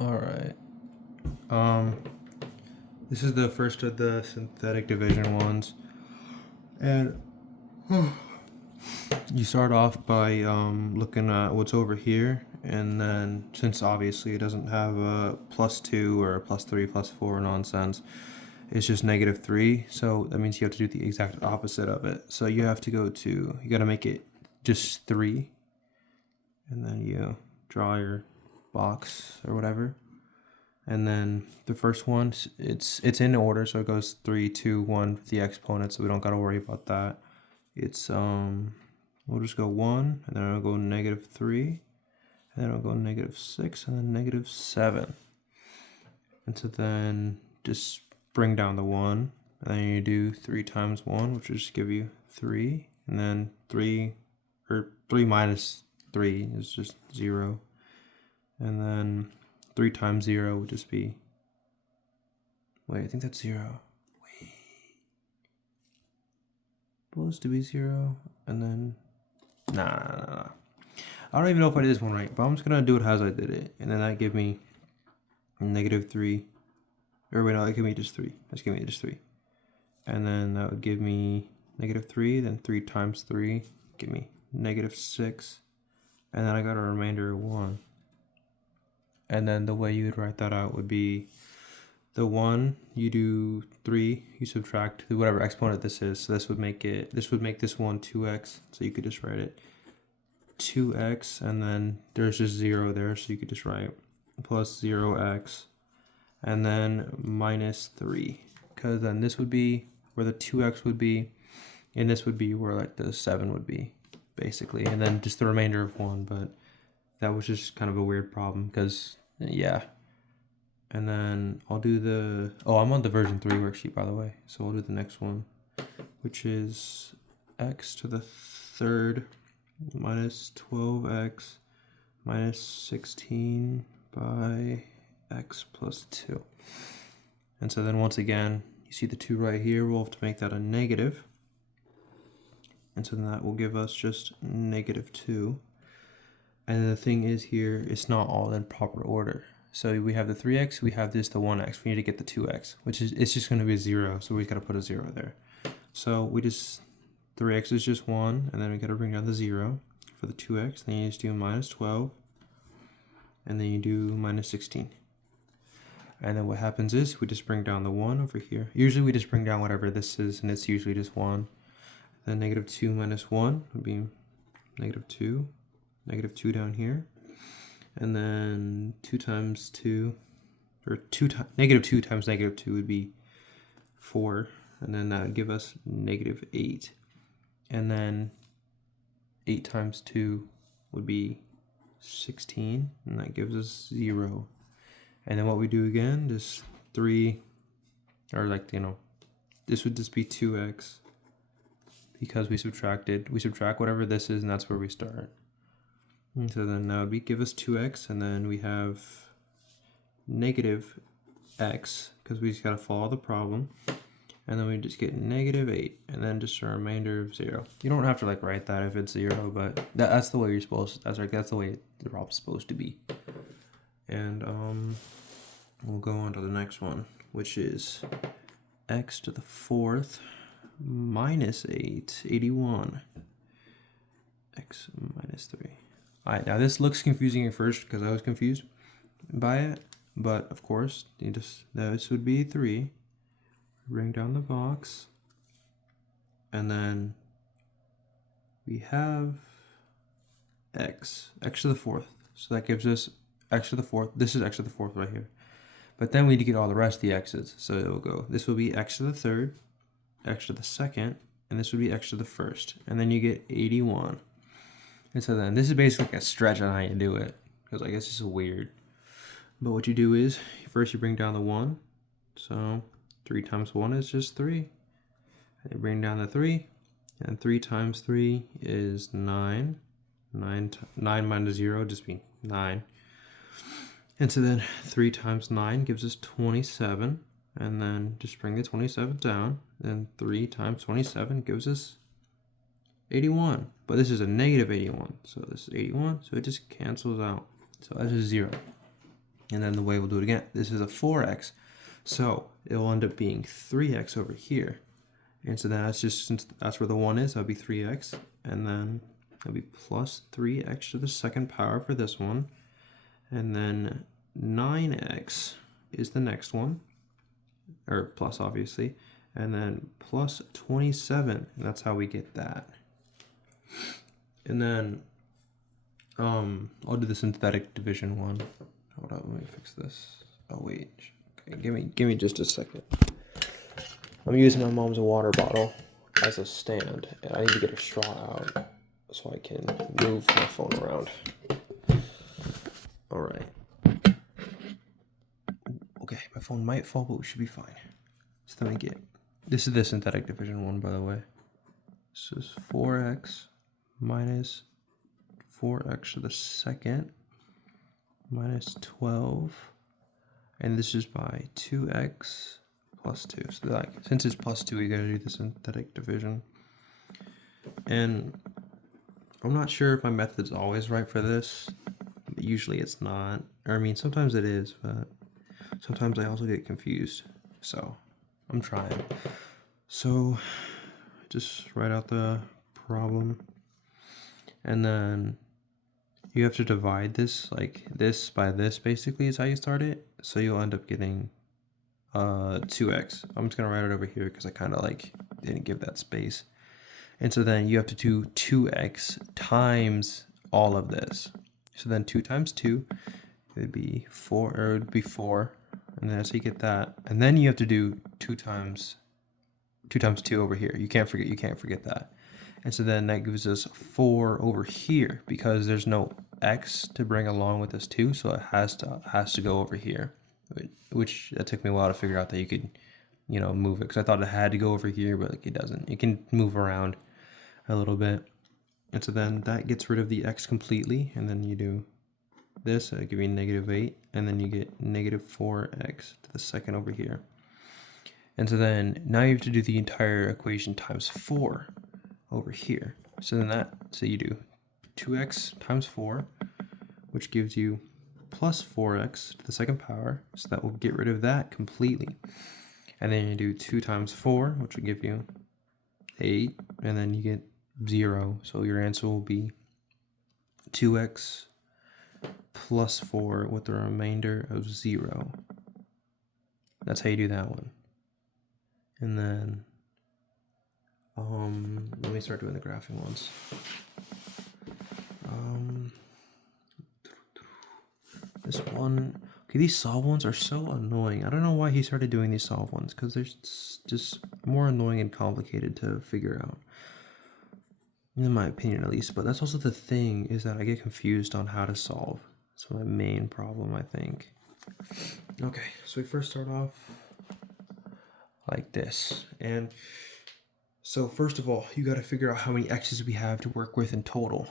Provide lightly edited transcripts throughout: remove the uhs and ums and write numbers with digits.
All right. Um, this is the first of the synthetic division ones, and you start off by looking at what's over here, and then since obviously it doesn't have a +2 or a +3, +4 nonsense, it's just -3. So that means you have to do the exact opposite of it. So you have to you got to make it just 3, and then you draw your box or whatever. And then the first one, it's in order, so it goes 3, 2, 1 with the exponent, so we don't gotta worry about that. It's we'll just go 1, and then it'll go -3, and then it'll go -6, and then -7. And so then just bring down the 1, and then you do 3 times 1, which will just give you 3, and then 3 minus 3 is just 0, and then 3 times 0 would just be, wait, I think that's 0. Wait. Supposed to be 0, and then, nah. I don't even know if I did this one right, but I'm just gonna do it as I did it, and then that give me -3, or wait, no, that give me just 3. Let's give me just 3. And then that would give me -3, then 3 times 3, give me -6, and then I got a remainder of 1. And then the way you would write that out would be the 1, you do 3, you subtract whatever exponent this is. So this would make this one 2x. So you could just write it 2x, and then there's just 0 there, so you could just write plus 0x, and then -3, because then this would be where the 2x would be, and this would be where like the 7 would be, basically, and then just the remainder of 1. But that was just kind of a weird problem because, yeah. And then I'll do I'm on the version 3 worksheet, by the way. So I'll do the next one, which is x to the third minus 12x minus 16 by x plus 2. And so then once again, you see the 2 right here, we'll have to make that a negative. And so then that will give us just -2. And the thing is here, it's not all in proper order. So we have the 3x, we have the 1x. We need to get the 2x, it's just going to be 0. So we got to put a 0 there. So 3x is just 1, and then we got to bring down the 0 for the 2x. Then you just do -12, and then you do -16. And then what happens is we just bring down the 1 over here. Usually we just bring down whatever this is, and it's usually just 1. Then -2 minus 1 would be -2. -2 down here, and then 2 times 2, or -2 times -2 would be 4, and then that would give us -8, and then 8 times 2 would be 16, and that gives us 0. And then what we do again, just 3, or like, this would just be 2x, because we subtract whatever this is, and that's where we start. And so then that would give us 2x, and then we have -x, because we just got to follow the problem, and then we just get -8, and then just a remainder of 0. You don't have to like write that if it's 0, but that's the way you're supposed to, that's the way the problem's supposed to be. And we'll go on to the next one, which is x to the 4th minus 8, 81, x minus 3. Alright, now this looks confusing at first because I was confused by it, but of course, this would be 3. Bring down the box, and then we have x to the 4th. So that gives us x to the 4th. This is x to the 4th right here. But then we need to get all the rest of the x's. So it will go, this will be x to the 3rd, x to the 2nd, and this would be x to the 1st. And then you get 81. And so then this is basically like a stretch on how you do it, because I guess it's just weird. But what you do is, first you bring down the 1. So 3 times 1 is just 3. And you bring down the 3. And 3 times 3 is 9. 9 minus 0 just be 9. And so then 3 times 9 gives us 27. And then just bring the 27 down. Then 3 times 27 gives us 81. But this is a -81. So this is 81. So it just cancels out. So that's just 0. And then the way we'll do it again, this is a 4x. So it'll end up being 3x over here. And so that's just, since that's where the 1 is, that'll be 3x. And then it'll be plus 3x to the second power for this one. And then 9x is the next one, or plus obviously. And then plus 27, and that's how we get that. And then I'll do the synthetic division one. Hold on, let me fix this. Oh wait, okay, give me just a second. I'm using my mom's water bottle as a stand, and I need to get a straw out so I can move my phone around. All right. Okay, my phone might fall, but we should be fine. So then we get, this is the synthetic division one, by the way. This is 4x minus 4x to the second minus 12, and this is by 2x plus 2. So like, since it's plus 2, we gotta do the synthetic division. And I'm not sure if my method's always right for this. Usually it's not. Or I mean, sometimes it is, but sometimes I also get confused. So I'm trying. So just write out the problem, and then you have to divide this, like this by this, basically is how you start it. So you'll end up getting 2x. I'm just gonna write it over here because I kind of like didn't give that space. And so then you have to do 2x times all of this. So then 2 times 2, it would be 4, or it would be 4, and then so you get that. And then you have to do 2 times 2 over here. You can't forget that. And so then that gives us 4 over here, because there's no x to bring along with this 2, so it has to go over here, which that took me a while to figure out that you could, you know, move it, because I thought it had to go over here, but like it doesn't. It can move around a little bit. And so then that gets rid of the x completely, and then you do this, it'll give you -8, and then you get -4x to the second over here. And so then now you have to do the entire equation times 4 over here. So then so you do 2x times 4, which gives you plus 4x to the second power, so that will get rid of that completely. And then you do 2 times 4, which will give you 8, and then you get 0. So your answer will be 2x plus 4 with the remainder of 0. That's how you do that one. And then let me start doing the graphing ones. This one, okay, these solve ones are so annoying. I don't know why he started doing these solve ones, because they're just more annoying and complicated to figure out, in my opinion at least. But that's also the thing, is that I get confused on how to solve. That's my main problem, I think. Okay, so we first start off like this, and so first of all, you got to figure out how many x's we have to work with in total.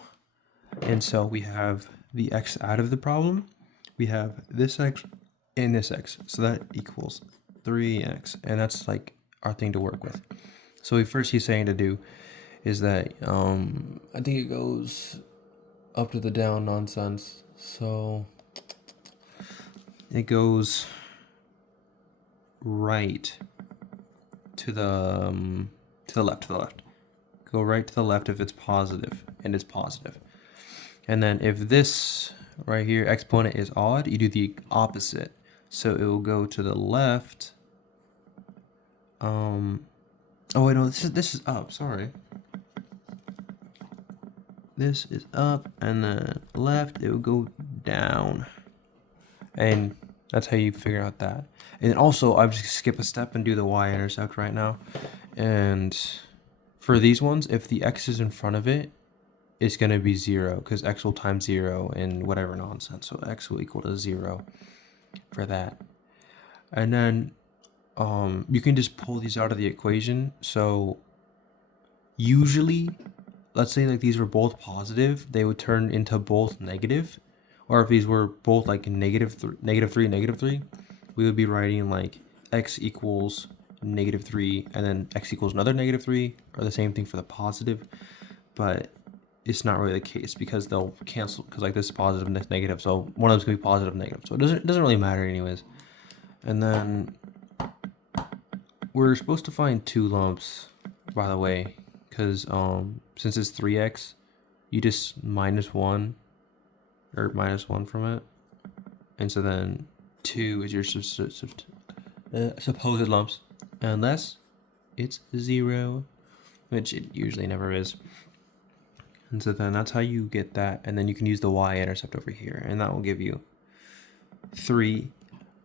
And so we have the x out of the problem, we have this x and this x, so that equals 3x, and that's like our thing to work with. So first he's saying to do is that I think it goes up to the down nonsense, so it goes right to the left. Go right to the left if it's positive, and it's positive. And then if this right here exponent is odd, you do the opposite. So it will go to the left. Oh wait, no, this is up. Sorry. This is up, and then left it will go down. And that's how you figure out that. And also, I'll just skip a step and do the y-intercept right now. And for these ones, if the x is in front of it, it's going to be 0, because x will times 0 and whatever nonsense. So x will equal to 0 for that. And then you can just pull these out of the equation. So usually, let's say like these were both positive, they would turn into both negative. Or if these were both like -3, we would be writing like x equals -3, and then x equals another -3, or the same thing for the positive. But it's not really the case because they'll cancel, because like this is positive and this negative, so one of them's gonna be positive and negative, so it doesn't really matter anyways. And then we're supposed to find two lumps, by the way, because since it's 3x, you just minus 1 from it, and so then 2 is your supposed lumps, unless it's 0, which it usually never is. And so then that's how you get that, and then you can use the y-intercept over here, and that will give you 3.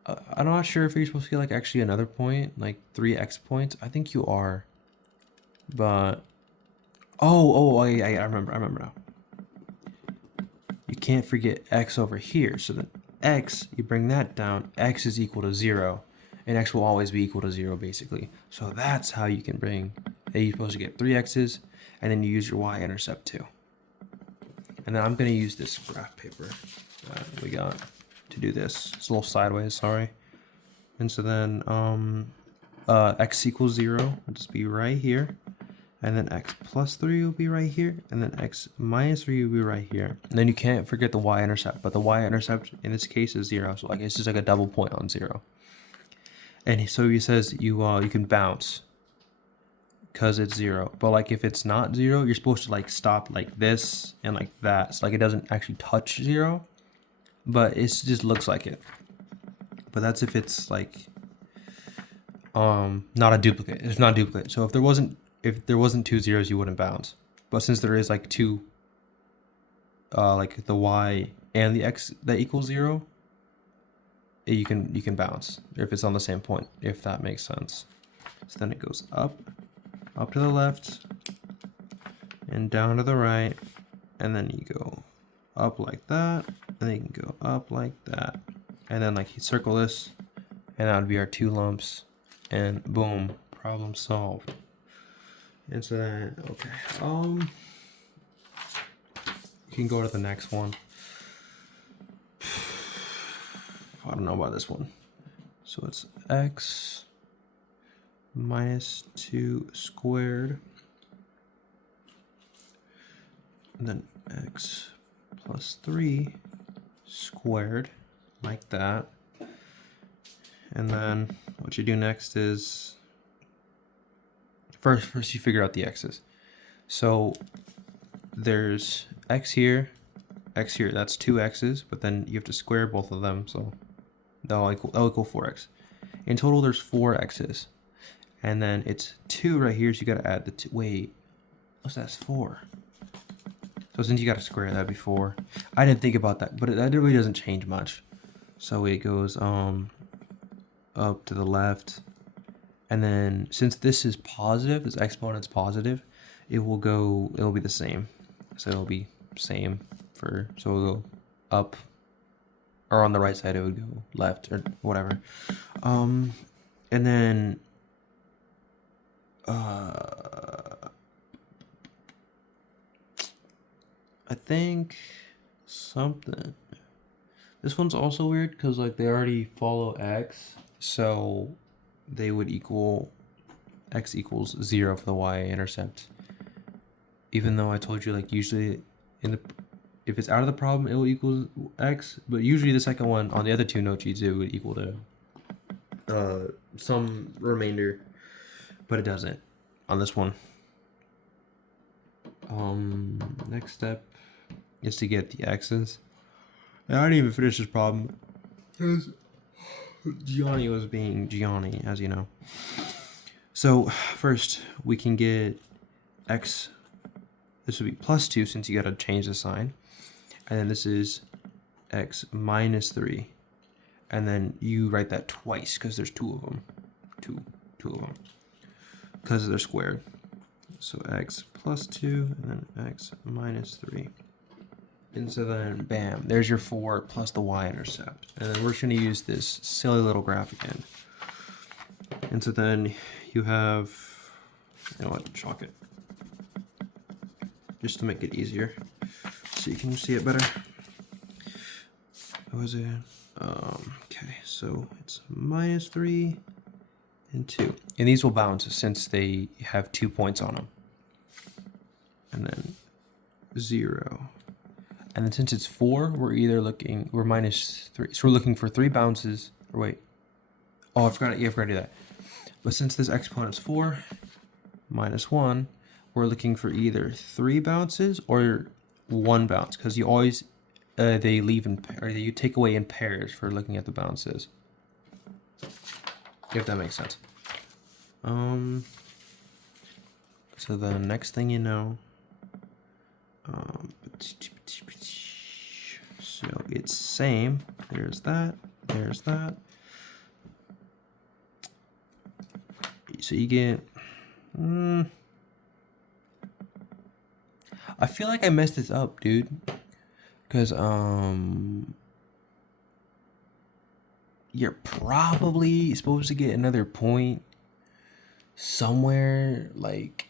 I'm not sure if you're supposed to get like actually another point, like 3x points. I think you are, but I remember now. You can't forget x over here. So then x, you bring that down, x is equal to 0, and x will always be equal to 0 basically. So that's how you can bring. You're supposed to get 3 x's, and then you use your y-intercept too. And then I'm gonna use this graph paper that we got to do this. It's a little sideways, sorry. And so then x equals 0 will just be right here, and then x plus 3 will be right here, and then x minus 3 will be right here. And then you can't forget the y-intercept, but the y-intercept in this case is 0, so like it's just like a double point on 0. And so he says you can bounce because it's 0, but like if it's not 0, you're supposed to like stop like this and like that, so like it doesn't actually touch 0, but it just looks like it. But that's if it's like not a duplicate. It's not a duplicate. So if there wasn't 2 zeros, you wouldn't bounce. But since there is like 2 like the y and the x that equals 0, you can bounce if it's on the same point, if that makes sense. So then it goes up to the left and down to the right, and then you go up like that, and then you can go up like that, and then like you circle this, and that would be our 2 lumps, and boom, problem solved. And so then, okay, you can go to the next one. I don't know about this one. So it's x minus 2 squared, and then x plus 3 squared, like that. And then what you do next is first you figure out the x's. So there's x here, that's 2 x's, but then you have to square both of them, so that'll equal 4x. In total there's 4 x's. And then it's 2 right here, so you gotta add the 2. Wait, what's that? 4. So since you gotta square, that'd be 4. I didn't think about that, but that really doesn't change much. So it goes up to the left, and then since this is positive, this exponent's positive, it'll be the same. So it'll be same so it'll go up, or on the right side it would go left or whatever. And then I think something. This one's also weird because like they already follow x, so they would equal x equals 0 for the y-intercept. Even though I told you like usually if it's out of the problem it will equal x, but usually the second one on the other 2 note sheets it would equal to some remainder, but it doesn't on this one. Next step is to get the x's. And I didn't even finish this problem because Gianni was being Gianni, as you know. So first we can get x. This would be plus 2 since you got to change the sign, and then this is x minus 3, and then you write that twice because there's 2 of them, two of them, because they're squared. So x plus 2 and then x minus 3. And so then, bam, there's your 4 plus the y-intercept. And then we're just going to use this silly little graph again. And so then you have, you know what, chalk it. Just to make it easier, so you can see it better. What was it? Okay, so it's minus 3 and 2. And these will bounce since they have 2 points on them. And then 0. And then since it's 4, we're minus 3. So we're looking for 3 bounces. Or wait. Oh, I forgot to do that. But since this exponent's 4, minus 1, we're looking for either 3 bounces or 1 bounce. Because you always, they leave in, or you take away in pairs for looking at the bounces. If that makes sense. So the next thing you know, so it's same. There's that. There's that. So you get. I feel like I messed this up, dude. Because you're probably supposed to get another point somewhere like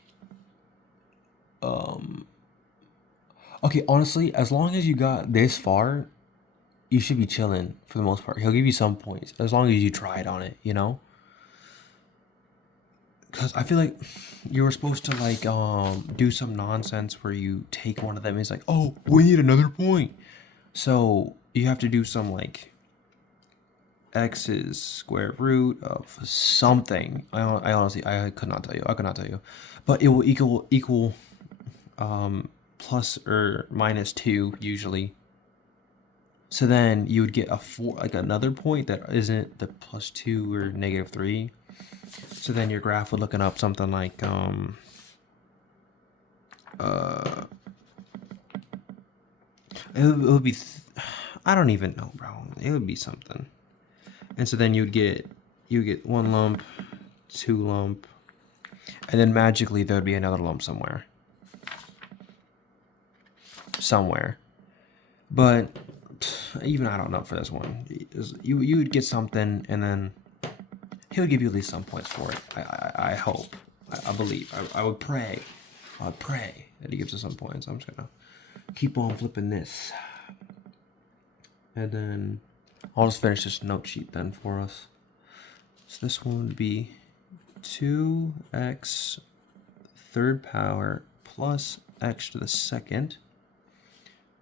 okay, honestly, as long as you got this far, you should be chilling for the most part. He'll give you some points as long as you tried on it, you know? Because I feel like you were supposed to like do some nonsense where you take one of them and it's like, oh, we need another point. So you have to do some like x's square root of something. I honestly could not tell you. I could not tell you. But it will equal plus or minus 2 usually. So then you would get a 4, like another point that isn't the plus 2 or negative 3. So then your graph would looking up something like it would be I don't even know, bro. It would be something. And so then you get 1 lump, 2 lump, and then magically there would be another lump somewhere. But even I don't know for this one. You would get something, and then he would give you at least some points for it. I hope. I believe. I would pray. I would pray that he gives us some points. I'm just gonna keep on flipping this. And then I'll just finish this note sheet then for us. So this one would be 2x third power plus x to the second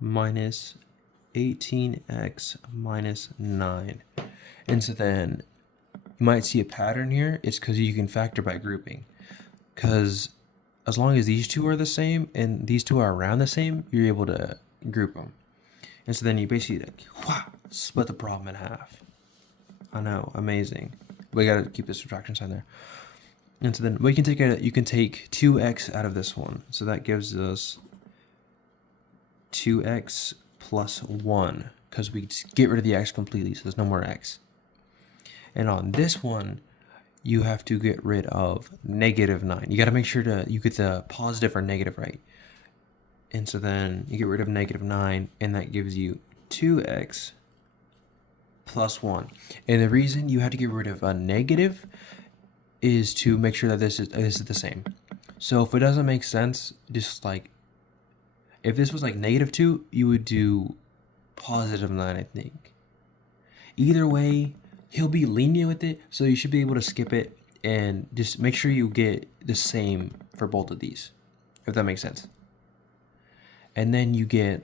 minus 18x minus 9. And so then you might see a pattern here. It's because you can factor by grouping. Because as long as these two are the same and these two are around the same, you're able to group them. And so then you basically like, split the problem in half. I know, amazing. But you gotta keep the subtraction sign there. And so then what you can take 2x out of this one. So that gives us 2x plus 1. Because we just get rid of the x completely, so there's no more x. And on this one, you have to get rid of negative 9. You got to make sure you get the positive or negative right. And so then you get rid of negative 9, and that gives you 2x plus 1. And the reason you have to get rid of a negative is to make sure that this is the same. So if it doesn't make sense, just like, if this was like negative 2, you would do positive 9, I think. Either way, he'll be lenient with it, so you should be able to skip it and just make sure you get the same for both of these, if that makes sense. And then you got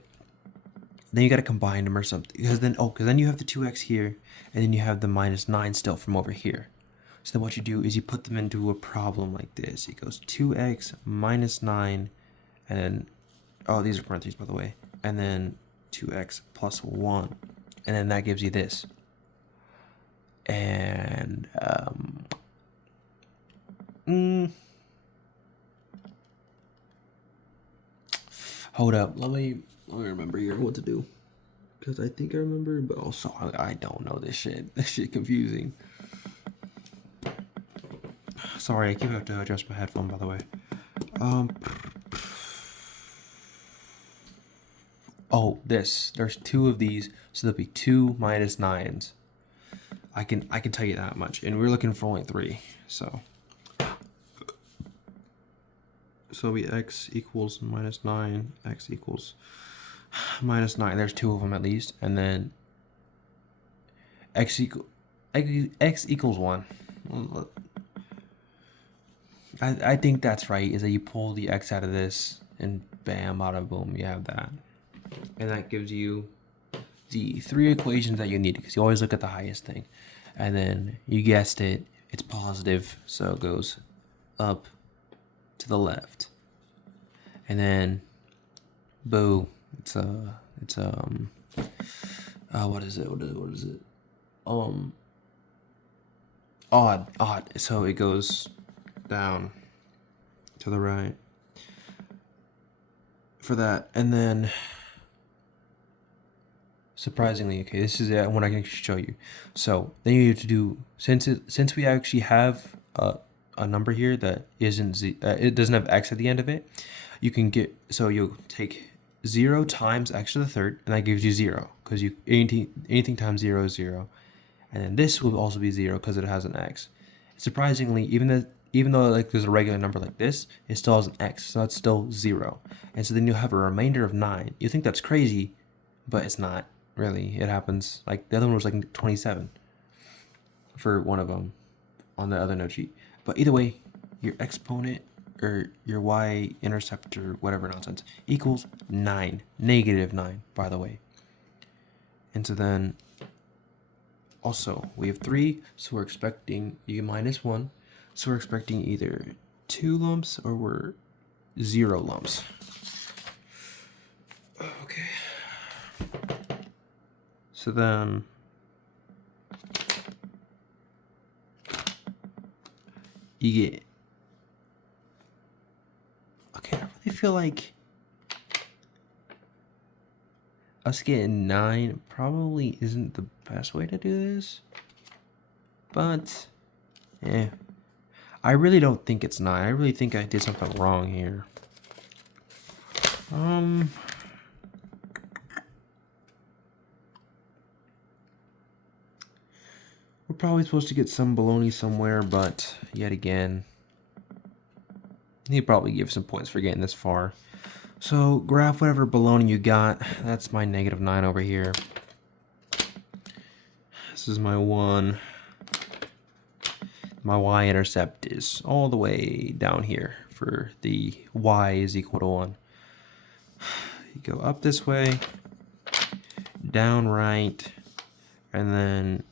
to combine them or something, because then you have the 2x here, and then you have the minus 9 still from over here. So then what you do is you put them into a problem like this. It goes 2x minus 9, and then, oh, these are parentheses, by the way, and then 2x plus 1, and then that gives you this. And hold up, let me remember here what to do, because I think I remember, but also I don't know this shit. This shit confusing. Sorry, I keep having to adjust my headphone, by the way. Oh, there's 2 of these, so there'll be 2 minus 9s. I can tell you that much, and we're looking for only 3, so it'll be x equals minus 9, x equals minus 9. There's 2 of them at least, and then x equals 1. I think that's right, is that you pull the x out of this and bam, bada boom, you have that. And that gives you the 3 equations that you need, because you always look at the highest thing. And then you guessed it, it's positive, so it goes up to the left. And then boo, it's what is it? Odd. So it goes down to the right for that. And then surprisingly, okay, this is what I can show you. So then you have to do, since we actually have a number here that isn't it doesn't have x at the end of it, you can get, so you'll take 0 times x to the third, and that gives you 0, because you anything times 0 is 0. And then this will also be 0 because it has an x. Surprisingly, even though like there's a regular number like this, it still has an x, so that's still 0. And so then you'll have a remainder of 9. You think that's crazy, but it's not really. It happens, like the other one was like 27 for one of them on the other note sheet. But either way, your exponent or your y-intercept or whatever nonsense equals 9, -9, by the way. And so then also we have 3, so we're expecting -1, so we're expecting either 2 lumps or we're 0 lumps. Okay, so then you get, okay, I really feel like us getting 9 probably isn't the best way to do this, but I really don't think it's 9. I really think I did something wrong here. We're probably supposed to get some baloney somewhere, but yet again, you probably give some points for getting this far. So graph whatever baloney you got. That's my -9 over here. This is my 1. My y-intercept is all the way down here for the y is equal to 1. You go up this way, down right, and then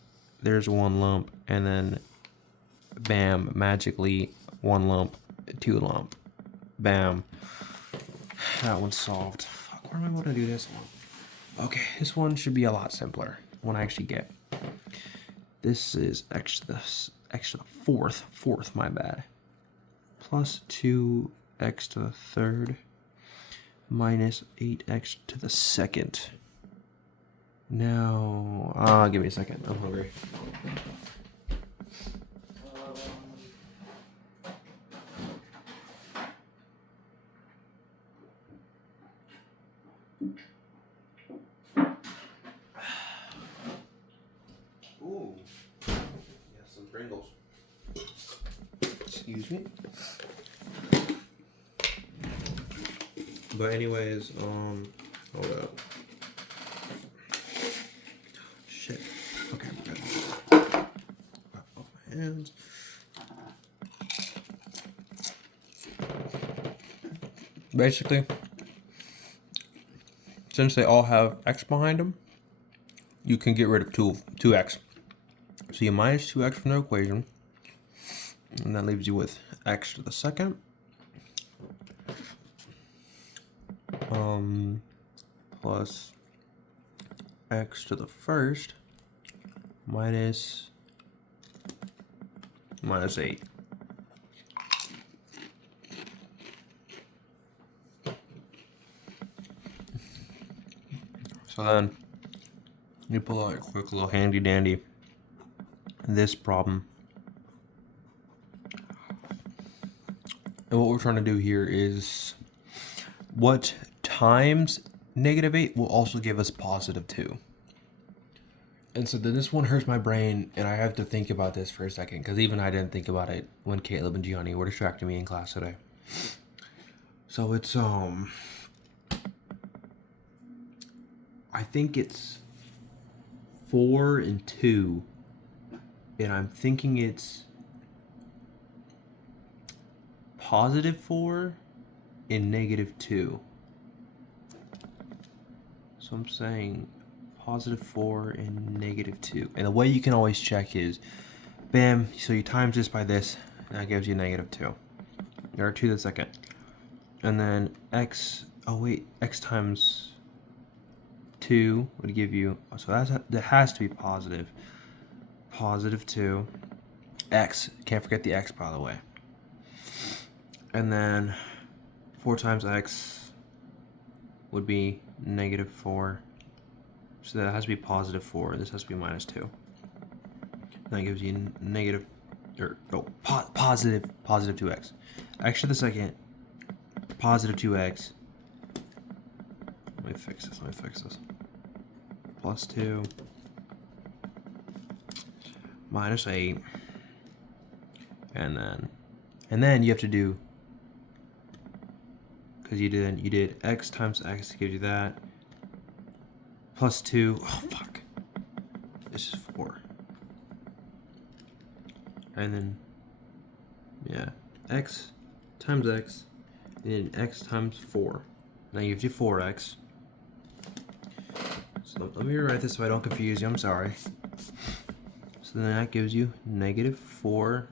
there's 1 lump, and then bam, magically 1 lump, 2 lump, bam. That one's solved. Fuck, where am I going to do this one? Okay, this one should be a lot simpler. One I actually get. This is x to the fourth, my bad. Plus 2x to the third minus 8x to the second. Now, give me a second. I'm hungry. Ooh, yeah, some Pringles. Excuse me. But anyways, hold up. Shit. Okay, I'm good. Off my hands. Basically, since they all have x behind them, you can get rid of 2x. So you minus 2x from the equation, and that leaves you with x to the second, plus x to the first, minus 8. So then you pull out a quick little handy dandy this problem. And what we're trying to do here is what times -8 will also give us +2. And so then this one hurts my brain, and I have to think about this for a second, because even I didn't think about it when Caleb and Gianni were distracting me in class today. So it's I think it's 4 and 2, and I'm thinking it's +4 and -2. So I'm saying positive 4 and negative 2. And the way you can always check is, bam, so you times this by this, and that gives you negative 2. Or 2 to the second. And then x, oh wait, x times 2 would give you, so that has to be positive. Positive 2. X, can't forget the x by the way. And then 4 times x would be negative 4. So that has to be positive 4. This has to be minus 2. That gives you negative, or no, positive 2x. X to the second, positive 2x. Let me fix this. Plus 2. Minus 8. And then you have to do, because you did x times x gives you that. Plus 2. Oh fuck. This is 4. And then yeah, x times x, and then x times 4. That gives you 4x. So let me rewrite this so I don't confuse you. I'm sorry. So then that gives you negative 4x.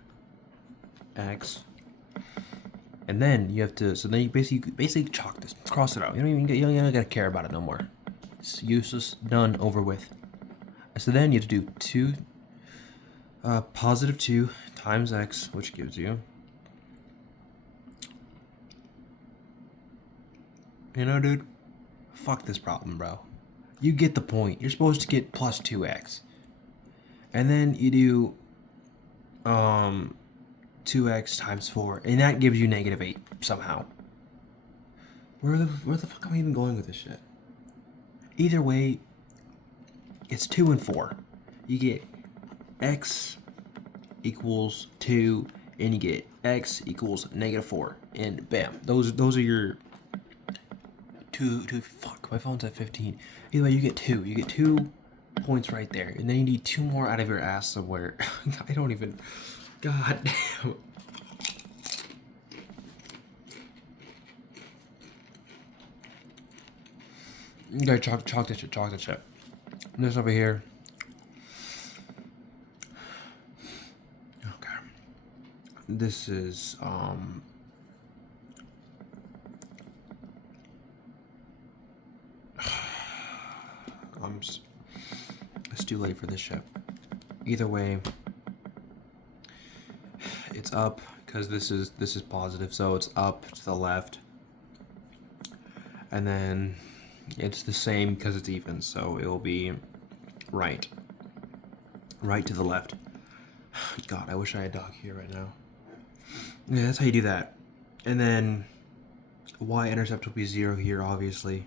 And then you have to, so then you basically chalk this, cross it out. You don't even gotta care about it no more. It's useless, done, over with. So then you have to do 2, positive 2 times x, which gives you, you know, dude, fuck this problem, bro. You get the point. You're supposed to get plus 2x. And then you do 2x times 4, and that gives you negative 8 somehow. Where the fuck am I even going with this shit? Either way, it's 2 and 4. You get x equals 2, and you get x equals negative 4, and bam, those are your two. Fuck, my phone's at 15. Either way, you get 2. You get 2 points right there, and then you need 2 more out of your ass somewhere. I don't even. God damn. You gotta chalk this shit. This over here. Okay. This is it's too late for this shit. Either way, it's up because this is positive, so it's up to the left, and then it's the same because it's even, so it will be right to the left. God, I wish I had dog here right now. Yeah, that's how you do that. And then y-intercept will be 0 here, obviously.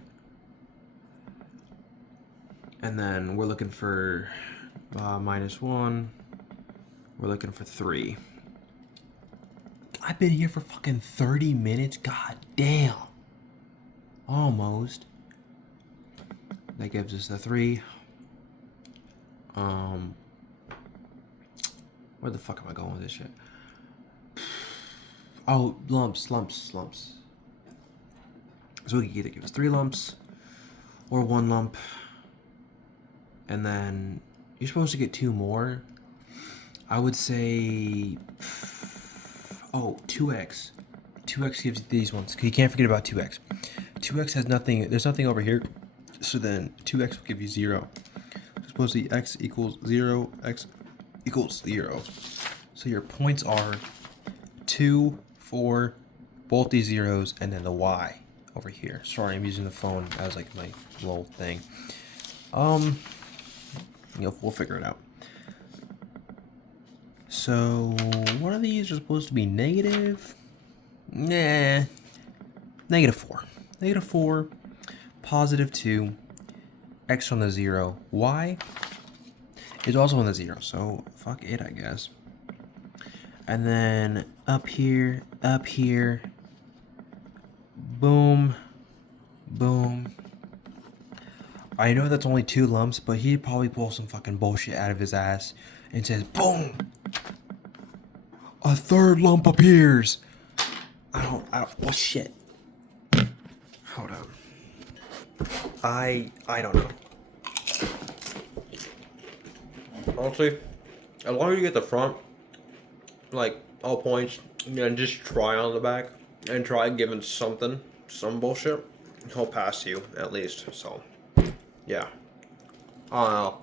And then we're looking for minus 1. We're looking for 3. I've been here for fucking 30 minutes. God damn. Almost. That gives us the 3. Where the fuck am I going with this shit? Oh, lumps. So we can either give us 3 lumps or 1 lump. And then you're supposed to get 2 more. I would say, oh, 2x. 2x gives you these ones. You can't forget about 2x. 2x has nothing, there's nothing over here. So then 2x will give you 0. It's supposed to be x equals 0, x equals 0. So your points are 2, 4, both these zeros, and then the y over here. Sorry, I'm using the phone as like my little thing. We'll figure it out. So one of these are supposed to be negative. Nah. Negative 4. Negative 4. Positive 2. X on the 0. Y is also on the 0. So fuck it, I guess. And then up here. Boom. Boom. I know that's only 2 lumps, but he'd probably pull some fucking bullshit out of his ass and says, boom! A 3rd lump appears! I don't, well, shit. Hold on. I don't know. Honestly, as long as you get the front, like all points, and just try on the back and try giving something, some bullshit, he'll pass you at least. So, yeah. I don't know.